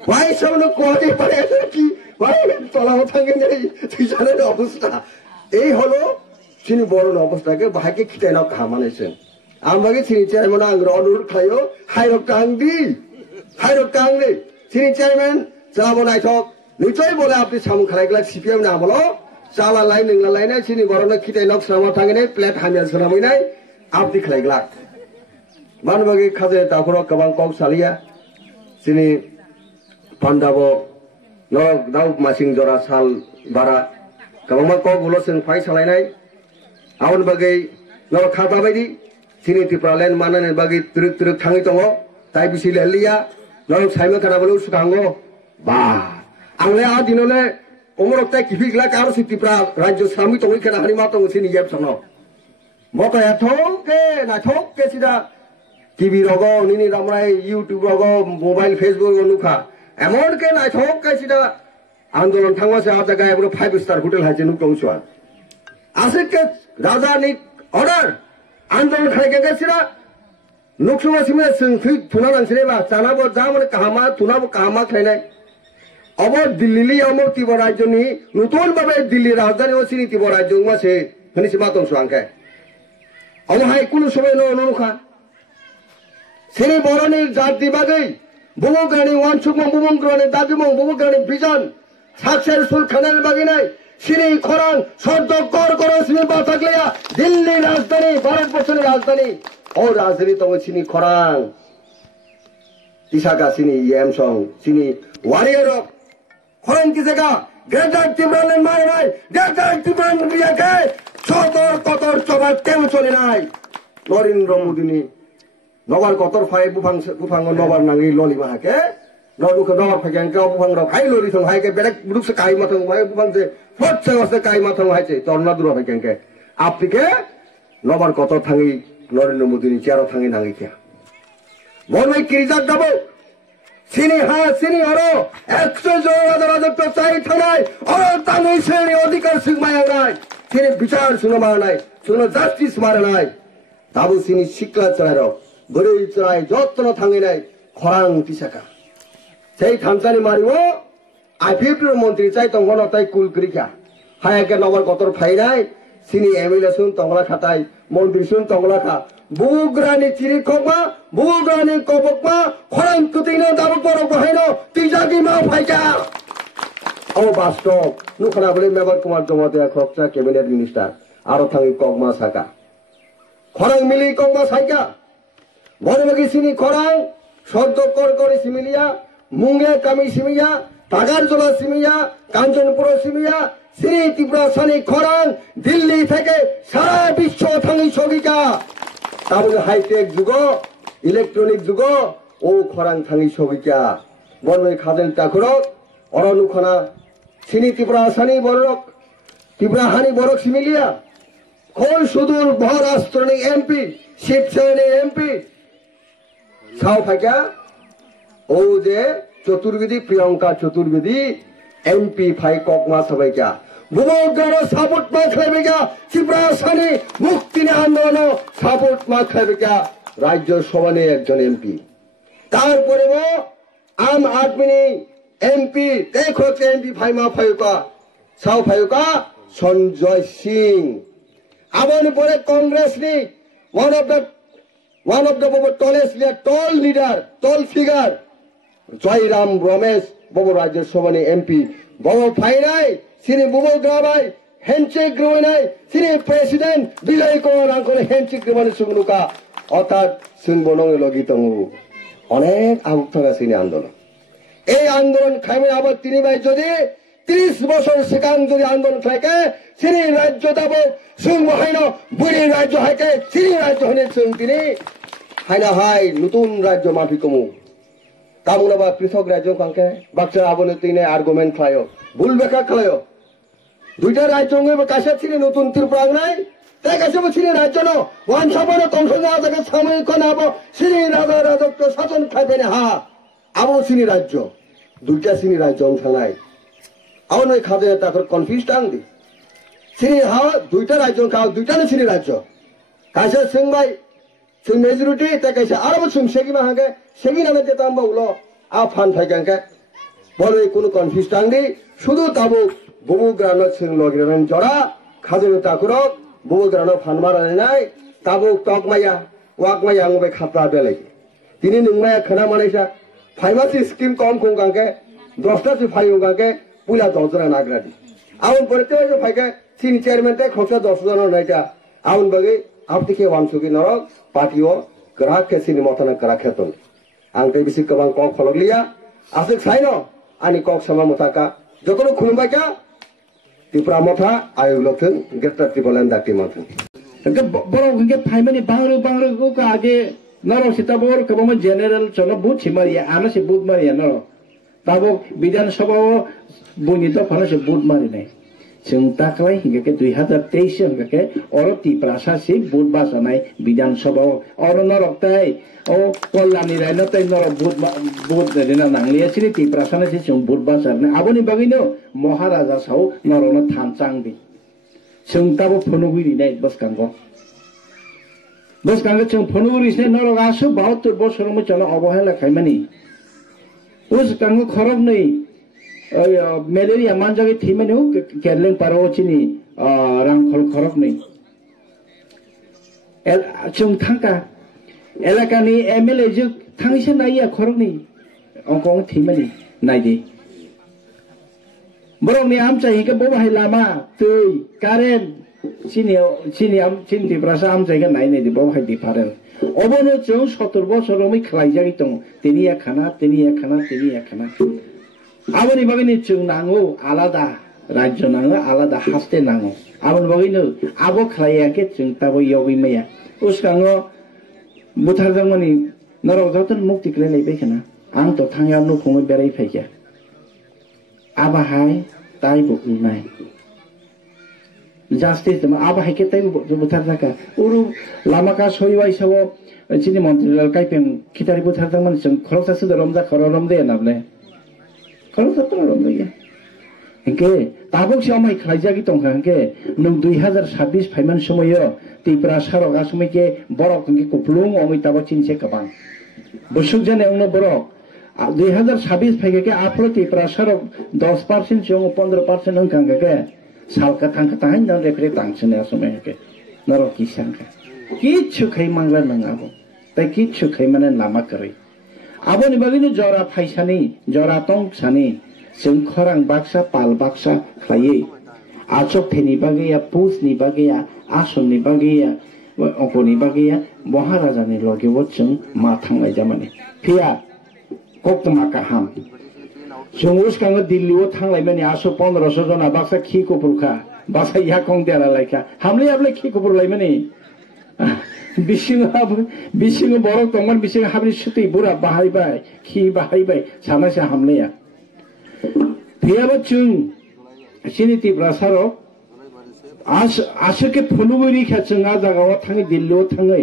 ভাই সামনে কোয়াদি পারে কি ভাই তলাও থাঙ্গে নেই তুই জানেন অবস্থা এই হলো চিনি বড় অবস্থাকে ভাইকে খিটাই না খামানাইছেন আমাকে চিনি চেয়ারম্যান আঙ্গুর অনুরোধ খাইও হাইরক কাংলি চিনি চেয়ারম্যান চালাবো নাইঠক নিশ্চয় বলে আপনি সামু খালাইগুলা সিপিএম না বলো চালা লাই নংলা লাই নাই চিনি বড় না খিটাই নক সামা থাঙ্গে নাই প্লেট হামিয়া সানাमै নাই আপনি খালাইগুলা মানবাগে খাজে তারপর গোबां কক সালিয়া চিনি পান্ডাবো নক দাউ মাসিং জরা সাল বারা गोबां কক গুলো जों फाइ सालायनाय आउन बागै नक खाता बायदि सिनि टिप्रालेन मानाने बागै तुरुक तुरुक थाङै दङ ताइ बिसि लेलिया नक साइमा खानाबो सुखांगो बा आंले आ दिनले अमरकता किफिगला कारो सिटिप्रा राज्य सामि दङै खाना हानि मा दङ सिनि येब सनो मता नाथोके सिदा টিভি রগো নিনি রামরাই ইউটিউব রগো মোবাইল ফেসবুক নুখা এমন কে নাথোকে সিদা আন্দোলন থাংবাসে আ জায়গায় পুরো 5 স্টার হোটেল হাইছে নুকংসুয়া আজকে রাজানি অর্ডার আন্দোলন খাইকে গেছিরা নুকসুমা সিমে সিংথি থুনা নাংছিলেবা জানাবো যা মানে কাহামা থুনাবো কাহামা খাইনাই অব দিল্লি অমর তিব রাজ্যনি নতুন ভাবে দিল্লি রাজধানী ও সিনি তিব রাজ্য মাসে হনিসি মাতংসু আংকে অমহাই কোনো সময় নুখা সিনি বরনি জাতি বাগৈ বুমগ্রানি ওয়ানসুকমং বুমগ্রানি দাবিমং বুমগ্রানি বিজন সাকসেসফুল খানের বাগিনাই সিনি খরাং সদ্য কর সিনি বাতাগলিয়া দিল্লি রাজধানী ভারতবর্ষের রাজধানী ও রাজধানী তং সিনি খরাং তিসাকা সিনি ইয়ামসং সিনি ওয়ারিয়র খরাং কি জায়গা গ্রেটার তিব্রালেন মারে নাই গ্রেটার তিব্রান বিয়াকে সতর কতর চবা তেম চলে নাই নরেন্দ্র মোদিনী নবার কতর ফাই বুফাং নবার নাঙ্গি ললি মাহাকে নদুকে নবার ফাইকেন কে বুফাং র ফাই ললি থং হাইকে বেলেক বুদুকসে কাই মাথং হাই বুফাং সে ফটসে ওসে কাই মাথং হাইছে তরনা দুরা ফাইকেন কে আপনিকে নবার কতর থাঙ্গি নরেন্দ্র মোদিনী চেয়ার থাঙ্গি নাঙ্গি কে বলবে কিরিজাত দাব সিনি সিনি অরো 100 জন রাজত্ব চাই থানায় অরো তাঙ্গি শ্রেণী অধিকার সিংমায় নাই সিনি বিচার শুনমা নাই শুনো জাস্টিস মারে নাই তাবু সিনি শিক্ষা চাইর বড়ই চাই যত্ন থাঙ্গি নাই খরাং তিসাকা সেই থানসানি মারিও আইপিএফ মন্ত্রী চাই তঙ্গন তাই কুল করিকা হায়াকে নবার কতর ফাই নাই সিনি এমএলএ শুন তংলা খাতাই মন্ত্রী শুন তংলা খা বুগ্রানি চিরি খমা বুগ্রানি কবকমা খরাং কুতিনো দাবু পর বহাইনো তিজাগি মা ফাইকা ও বাস্তব নুখনা বলে মেবার কুমার জমাতে খরচা ক্যাবিনেট মিনিস্টার আরো থাঙ্গি কগমা সাকা খরাং মিলি কগমা সাইকা বনবাগি সিনি খরাং সদ্য করে সিমিলিয়া মুঙ্গে কামি সিমিয়া তাগারজলা সিমিয়া কাঞ্চনপুর সিমিয়া শ্রী ত্রিপুরা সানি খরাং দিল্লি থেকে সারা বিশ্ব থাঙ্গি সগিকা তারপরে হাইটেক যুগ ইলেকট্রনিক যুগ ও খরাং থাঙ্গি সগিকা বর্মে খাদেন তাকুরক অরনুখনা শ্রী ত্রিপুরা সানি বড়ক ত্রিপুরা হানি বড়ক সিমিলিয়া খোল সুদূর মহারাষ্ট্রনি এমপি শিবসেনী এমপি সাও ফাইকা ও যে চতুর্বেদী প্রিয়ঙ্কা চতুর্বেদী এমপি ফাই ককমা সবাইকা বুবগ্রাণ সাপোর্ট মা খেলেবেকা ত্রিপুরা সানি মুক্তি আন্দোলন সাপোর্ট মা খেলেবেকা রাজ্য সভানে একজন এমপি তারপরে আম আদমিনি এমপি দেখো এমপি ফাইমা ফাইকা সাও ফাইকা সঞ্জয় সিং আবার পরে কংগ্রেস নি one of the tall leader tall figure Jairam Ramesh বব রাজ্যসভানি এমপি বব ফাইনাই সিনি বুবো গ্রাবাই হ্যান্ডশেক গ্রোনাই সিনি প্রেসিডেন্ট বিজয় কুমার আঙ্কলে হ্যান্ডশেক গ্রোমানি সুগনুকা অর্থাৎ সুনবনং লগিতং অনেক আগুক থাকা সিনি আন্দোলন এই আন্দোলন খাইমে আবার তিনি ভাই যদি 30 বছর সেখান যদি আন্দোলন থাকে সিনি রাজ্য দাব সুং হাইন বুড়ি রাজ্য হাইকে সিনি রাজ্য হনে সুং তিনি হাইনা হাই নতুন রাজ্য মাফি কমু কামুনাবা পৃথক রাজ্য কাঙ্কে বাক্সা আবলে তিনে আর্গুমেন্ট খায়ো ভুল ব্যাখ্যা খায়ো দুইটা রাজ্য কাছে ছিনি নতুন ত্রিপুরা নাই তাই কাছে ছিনি রাজ্য ন ওয়ান সাবন কংসঙ্গা থেকে সাময়িক নাব সিনি রাজা রাজত্ব শাসন খাইবে না হা আবো সিনি রাজ্য দুইটা সিনি রাজ্য অংশালাই আবার ওই খাদে তারপর কনফিউজ টাঙ্গি সিনি হা দুইটা রাজ্য খাও দুইটা না সিনি রাজ্য কাছে সিং ভাই सिंह मेजोरिटी ते कैसे आरब सिंह शेगी में हागे शेगी नामे ते तांबा उलो आ फान फाइकांके बोले कोनो कन्फ्यूज टांगदी शुधु ताबो बुबु ग्रान सिंह लगिरन जड़ा खादे ताकुरो बुबु ग्रान फान माराने नाय ताबो तकमाया वाकमाया ngbe खापला बेले तिनि नंगमाया खना मानेसा फाइमासि स्कीम कम कोंगांके 10टा से फाइंगांके पुला 10 जना नागरादी आउन परते जो फाइके सिन चेयरमैन ते खोसा 10 जना नाइटा आउन बगे आपति के वामसुगी नरक पार्टियों ग्राहक के सिनी मथना ग्राहक है तुम आंटे बिसी कबांग कॉक फलक लिया आसिक साइनो आनी कॉक समा मथाका जो कोनो खुलुम्बा क्या त्रिपुरा मथा आयु लथन गेट त्रिपुरान दाटी मथन के बरो के फाइमनी बांगरो को का आगे नरो सीता बोर कबम जनरल चलो बुत छिमारिया आना से बुत मारिया नरो ताबो विधानसभा बुनी तो फना से बुत मारि नै जों दाख्लै हिंगे 2023 हिंगे और त्रिपुरा से बुत बासनाय विधानसभा और नरकताय ओ कल्याणी रायनताय नर बुत रेना नांगलिया सिनि त्रिपुरा साने से जों बुत बासरने आबोनि बगिनो महाराजा साव नरनो थानचांगदि जों ताबो फनुगिरि नाय बसकांगो जों फनुगिरि से नरक आसु 72 बছর मो चलो अवहेला खायमानि उस कांगो खरब नै मेलेरिया मानजागे थीमेनो केरलें पारो चिनी रांखल खरक नै जों थांका एलाकानि एमएलए जो थांइसे नाइया खरक नै अंकं थीमेनि नायदि बरंनि आमचाहि के बबाहाय लामा दै कारेन्ट चिनि ब्रासा आमचाहि नाय नायदि बबाहाय डिफारेन्ट अबनो जों 70 বছর मै खलायजागि दं तेनिया खाना आबोनि बागैनो जों नांगौ आलादा राज्य नांगौ आलादा हास्ते नांगौ आबोनि बागैनो आबो खलायाके जों ताबो यवि मैया उसकांगो बुथारदोंमोनि नरक जातन मुक्ति खलायनाय बेखना आं तो थांया नखङै बेराय फैया आबाहाय ताइ बुनाय जास्टिस आबाहाय के ताइ बुथार जाका उरु लामाका सयवाय सावो चिनि मन्त्रीलाल काइपें खितारि बुथारदोंमोन जों खरसासो रमजा खररम दे नाबले इनके ताबुक से अमाय खलायजागि दंखा इनके नों 2026 फाइमान समय त्रिपुरा सारगा समय के बरक इनके कुपलुं अमै ताबो चिनसे कबां बसुक जाने उनो बरक 2026 फाइगे के आपलो त्रिपुरा सारग 10% जों 15% हंखांगे के सालका थांखा ताहाय न रेफरे तांसने समय के नरक किसांखा किच्छु खै मांगला नङाबो ताइ किच्छु खै माने लामा करे आबोनि बागैनो जरा फाइसानि जरा टंग सानि जों खरां बाक्सा पाल बाक्सा खायै आचक थेनि बागैया पुसनि बागैया आसननि बागैया अंकनि बागैया महाराजानि लगेबो जों मा थांनाय जामाने फिया कक्तमा काहाम Sungus kang Dilli Tanglai many aso 1500 जना बाक्सा खी को पुरखा बाक्सा या कौन दे रहा लाइका हमले अब खी को पुरलाई मनी बिशिंग बरक तंगन बिशिंग हाबरी सुती बुरा बाहाई बाय खी बाहाई बाय साना से हमले या फिर चुन सिनिति ब्रासारो आशके फुलुबुरी खाचंगा जगाव थांगे दिल्ली थांगे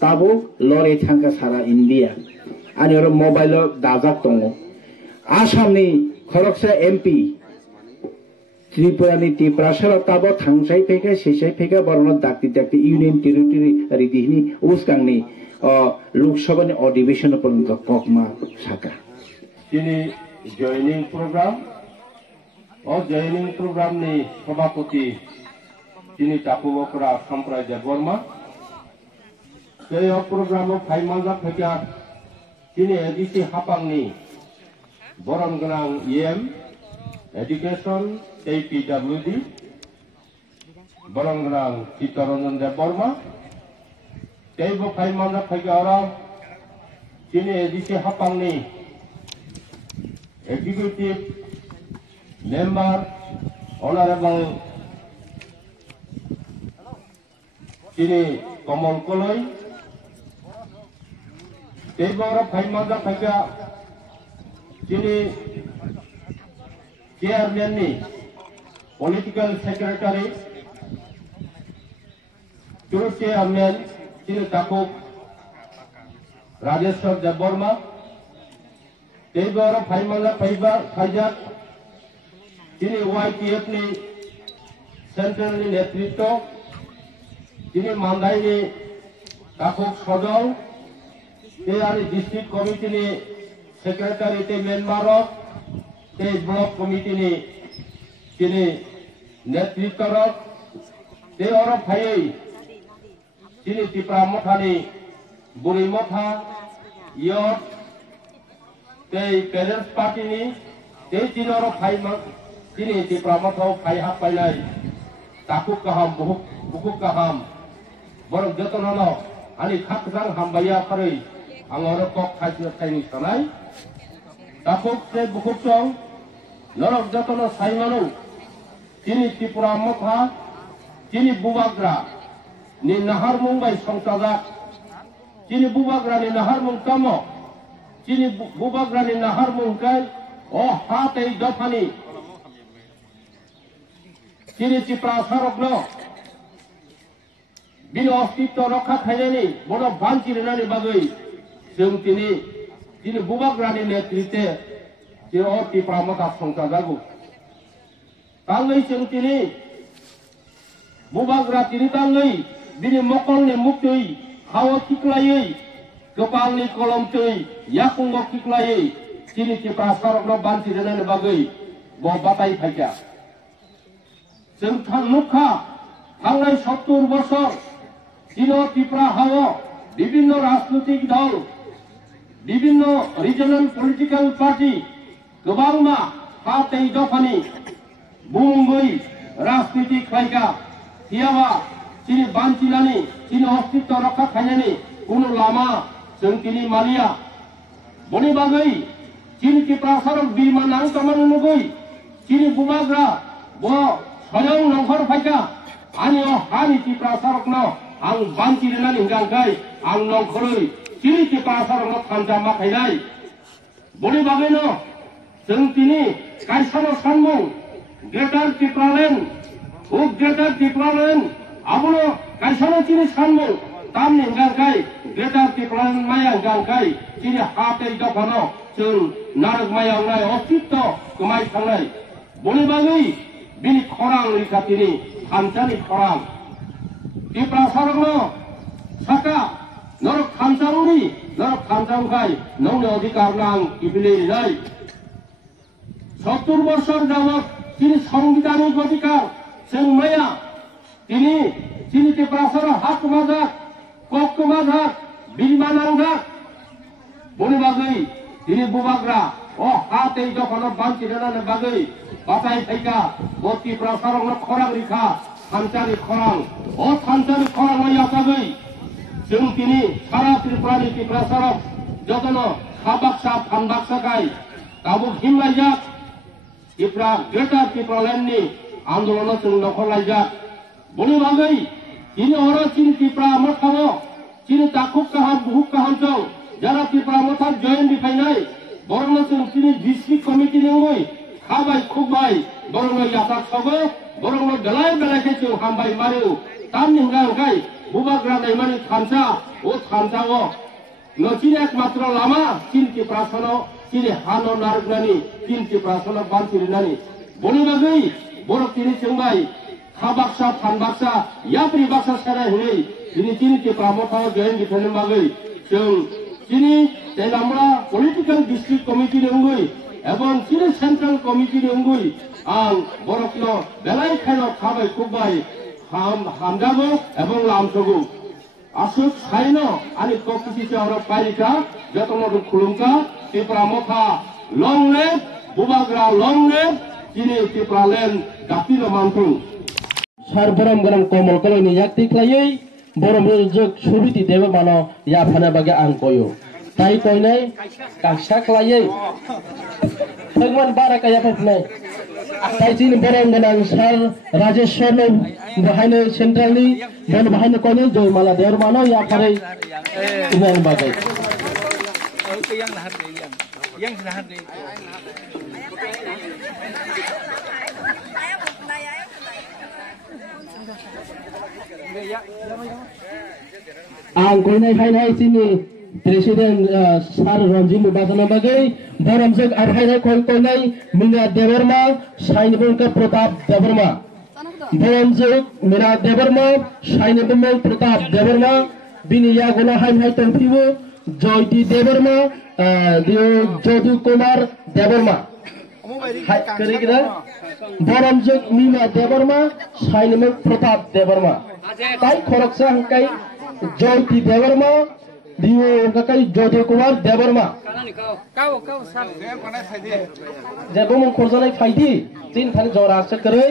ताबो लरे थांगा सारा इंडिया आनि और मोबाइल दाजाक दङ आसामनि खरगसा एमपी त्रिपुरानि त्रिपुरासाराव ताबो थांसाय फैगा सेसाय फैगा बरन दाक्ति दाक्ति इउनियन टेरिटरि रिदिनि उसकांनि लोकसभानि अधिवेशन पर्यन्त ककमा साका दिनै जयनिं प्रोग्राम जयनिं प्रोग्रामनि सभापति दिनै तापुबकरा सम्प्रदाय बर्मा बे प्रोग्रामाव फाइमाजा फैगा दिनै एडिसि हापांनि बरन गोनां EM एडुकेशन APWD बरन गोनां चित्तरंजन देव बर्मा तेबो फाइमाजा फैगा दिनै एडिसि हापांनि executive member honorable Chini Kamal Koloi Tebora Paimaga Paga Chini Chairman ni Political Secretary Churu Chairman Chini Takuk Rajeshwar Deborma Tebora Paimaga Pajak Chini YPF ni Central ni नेतृत्व Chini Mandai ni Takuk Sodol Te ari District Committee ni Secretary te Menmarok Te Block Committee ni Chini नेतृत्व Te oro Phayai Chini Tipra Motha ni Buri Motha Yot Te Parents Party ni Te Chini oro Phayai Chini Tipra Motha Phayai Pailai Takuk Kaham Bukuk Kaham Borok Jotonono Ani Khakzang Hambaya Kari Angoro Kok Khajir Saini Sanai Takuk Se Bukuk Song Norok Jotono Saimanu Chini Tipra Motha Chini Bubagra Ni Nahar Mumbai Songtazak Chini Bubagra ni Nahar Mungkamo Chini Bubagra ni Nahar Mungkai Oh Hatei Dofani Chini Tipra Sarokno Bino Ostito Rokha Khayani Bono Banchi Renani Bagui Sung Tini Chini Bubagra ni Netrite Chini O Tipra Motha Songtazagu Tangai Sung Tini Bubagra Tini Tangai Bini Mokol ni Muktui Hawa Kiklai Kepal ni Kolom Tui Yakunggo Kiklai Chini Tipra Sarokno Banchi Renani Bagui Bo Batai Phajak Sung Mukha Tangai 70 বছর Chino Tipra Hawa Bibhinno Rajnotik Dol Bibhinno Regional Political Party Gobangma Hatei Dofani Bungui Rajnotik Khaika Tiawa Chini Banchilani Chini Ostito Rokha Khayani Kuno Lama Sung Tini Malia Boni Bagai Chini Tipra Sarok Bima Nang Kamanu Nugui Chini Bubagra Bo Sayang Nongkhor Phaika Anio Hani Tipra Sarokno Ang Banchi Renani Hingangkai Ang Nongkhoroi Chini Tipra Sarokno Khanjama Khainai Boni Bagaino Sung Tini Kaisano Sanmung Greater Tipraland Greater Tipraland Abono Kaisano Chini Sanmung Tamni Hingangkai Greater Tipraland Maya Hingangkai Chini Hatei Dofano Sung Narag Maya Unai Ostito Kumai Thangnai Boni Bagai Bini Khorang Rikatini Khancani Khorang Tipra Sarokno Saka Norok Khancanguni Norok Khancangkai Nongni Odhikar Nang Ibili Nai 70 বছর যাবত তিনি সংবিধানিক অধিকার সেংমায়া তিনি তিনি Tipra Sarok Hak Mazak Kok Mazak Bilmanangak Boni Bagai তিনি Bubagra O Hatei Dofano Banchi Renani Bagai Batai Thaika O Tipra Sarokno Khorang Rikha Khancani Khorang O Khancani Khorang Maya Bagai Sung Tini Sara Tripurani Tipra Sarok Jotono Khabaksa Phanbaksa Kai काबू him लाइजाक Tripura greater त्रिपुरालैंडनि आंदोलन जों नखर लाइजाक बनि बागै ini orang cini Tripura Mothawo cini takuk kaham buhuk kaham jong jara Tripura Motha join di fainai borong sing cini district committee nengoi khabai khubbai borong yasak sogo borong dalai dalai ke chung hambai maru tam ninggang kai bubagra nai mani khansa o khansa o no cini ekmatro lama cini Tripura sono cini hano narugnani cini Tripura sono bantirinani boni bagai borok cini chungbai Kabaksa, Panbaksa, Yapri Baksa sekarang ini, ini Tripura Motha join di film bagai, sini tenamra political district committee nenggui, ebon sini central committee nenggui, ang borokno belai kaino kabai kubai, hamdago, ebon lamsogo, asuk kaino, ani kokisi seorang parika, jatuh modu kulungka, Tripura Motha long live, bubagra long live, sini Tripura land, dapino mantung. Sarboram ganam komal kalau ni yak tiklai borom jog subiti dewa mano ya phana baga ang koyo tai koi nai kaksa klai Bhagwan bara kaya phnai tai chin borom ganam sar rajeshwar no bahane central ni bon bahane koi nai joy mala dewa mano ya phare inang bagai yang nahat ang koi nai phai sini president sar Ranjit Mubasana bagai borom jog ar phai nai koi nai mina devarma sainibun ka Pratap devarma borom jog mina devarma sainibun Pratap devarma bini ya gona hai tangpibo Joyti devarma dio Jodu Kumar devarma hai kari kita borom jog mina devarma sainibun Pratap devarma tai khoroksa hangkai Joyti devarma dio hangkai Jodu Kumar devarma kau sar jebo mong khorjanai phaidi tin thani jora sakrai